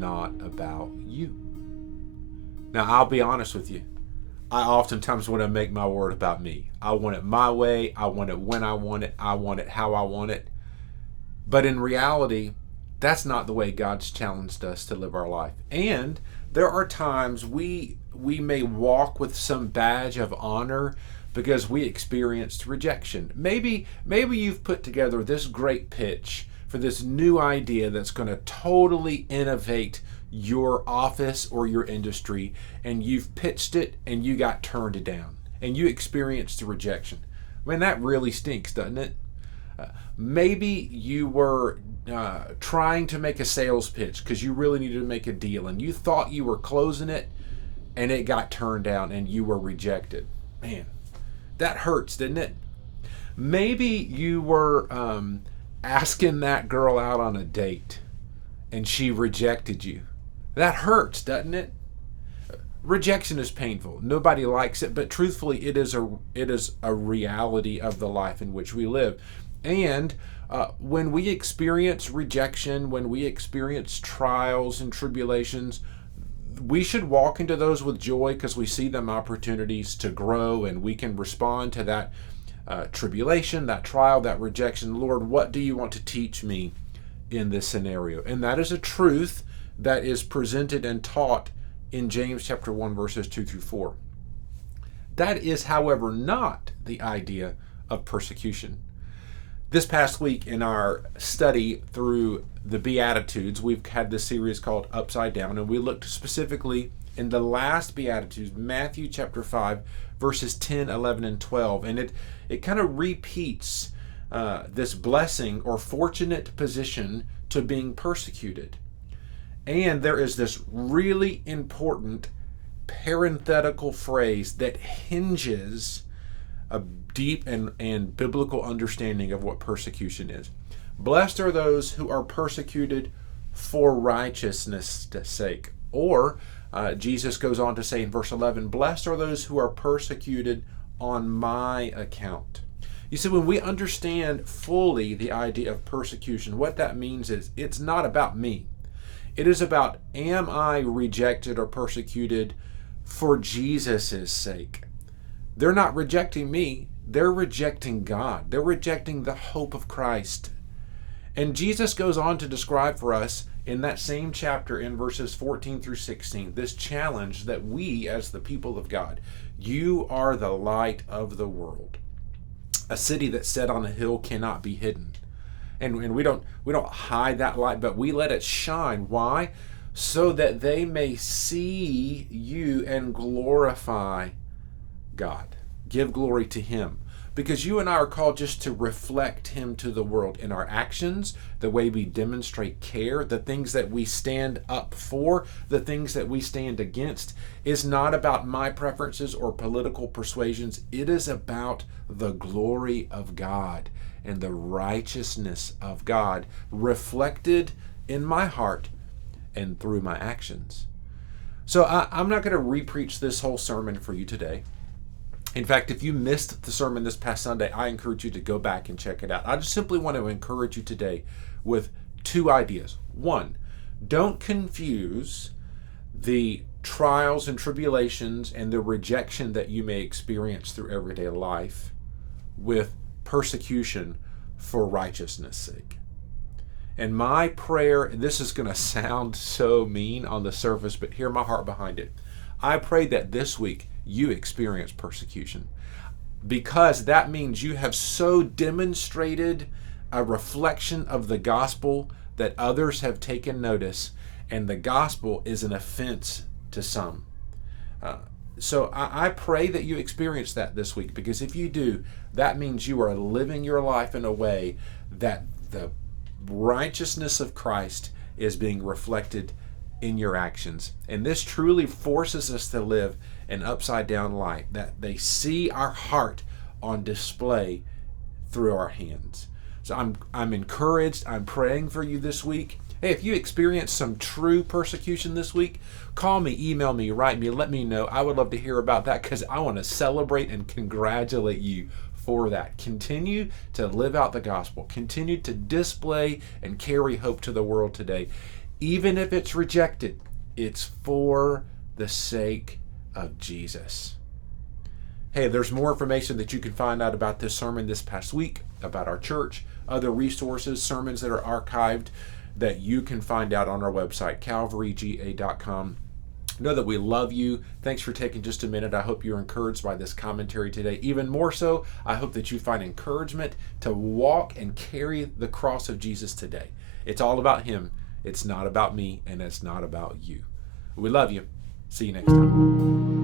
not about you. Now, I'll be honest with you. I oftentimes want to make my word about me. I want it my way. I want it when I want it. I want it how I want it. But in reality, that's not the way God's challenged us to live our life. And there are times we may walk with some badge of honor because we experienced rejection. Maybe you've put together this great pitch for this new idea that's going to totally innovate your office or your industry, and you've pitched it and you got turned down and you experienced the rejection. Man, that really stinks, doesn't it? Maybe you were trying to make a sales pitch because you really needed to make a deal and you thought you were closing it and it got turned down and you were rejected. Man, that hurts, didn't it? Maybe you were asking that girl out on a date and she rejected you. That hurts, doesn't it? Rejection is painful. Nobody likes it, but truthfully, it is a reality of the life in which we live. And when we experience rejection, when we experience trials and tribulations, we should walk into those with joy because we see them opportunities to grow, and we can respond to that tribulation, that trial, that rejection. Lord, what do you want to teach me in this scenario? And that is a truth that is presented and taught in James chapter 1, verses 2 through 4. That is, however, not the idea of persecution. This past week in our study through the Beatitudes, we've had this series called Upside Down, and we looked specifically in the last Beatitudes, Matthew chapter 5, verses 10, 11, and 12. And it kind of repeats this blessing or fortunate position to being persecuted. And there is this really important parenthetical phrase that hinges a deep and biblical understanding of what persecution is. Blessed are those who are persecuted for righteousness' sake. Or Jesus goes on to say in verse 11, blessed are those who are persecuted on my account. You see, when we understand fully the idea of persecution, what that means is it's not about me. It is about, am I rejected or persecuted for Jesus' sake? They're not rejecting me. They're rejecting God. They're rejecting the hope of Christ. And Jesus goes on to describe for us in that same chapter in verses 14 through 16, this challenge that we as the people of God, you are the light of the world. A city that's set on a hill cannot be hidden. And we don't hide that light, but we let it shine. Why? So that they may see you and glorify God. Give glory to Him. Because you and I are called just to reflect Him to the world in our actions, the way we demonstrate care, the things that we stand up for, the things that we stand against, is not about my preferences or political persuasions. It is about the glory of God and the righteousness of God reflected in my heart and through my actions. So I'm not going to re-preach this whole sermon for you today. In fact, if you missed the sermon this past Sunday, I encourage you to go back and check it out. I just simply want to encourage you today with two ideas. One, don't confuse the trials and tribulations and the rejection that you may experience through everyday life with persecution for righteousness' sake. And my prayer, this is going to sound so mean on the surface, but hear my heart behind it. I pray that this week you experience persecution, because that means you have so demonstrated a reflection of the gospel that others have taken notice, and the gospel is an offense to some. So I pray that you experience that this week, because if you do, that means you are living your life in a way that the righteousness of Christ is being reflected in your actions. And this truly forces us to live an upside down life, that they see our heart on display through our hands. So I'm encouraged. I'm praying for you this week. Hey, if you experience some true persecution this week, call me, email me, write me, let me know. I would love to hear about that, because I want to celebrate and congratulate you for that. Continue to live out the gospel. Continue to display and carry hope to the world today. Even if it's rejected, it's for the sake of Jesus. Hey, there's more information that you can find out about this sermon this past week, about our church, other resources, sermons that are archived that you can find out on our website, calvaryga.com. Know that we love you. Thanks for taking just a minute. I hope you're encouraged by this commentary today. Even more so, I hope that you find encouragement to walk and carry the cross of Jesus today. It's all about him. It's not about me, and it's not about you. We love you. See you next time.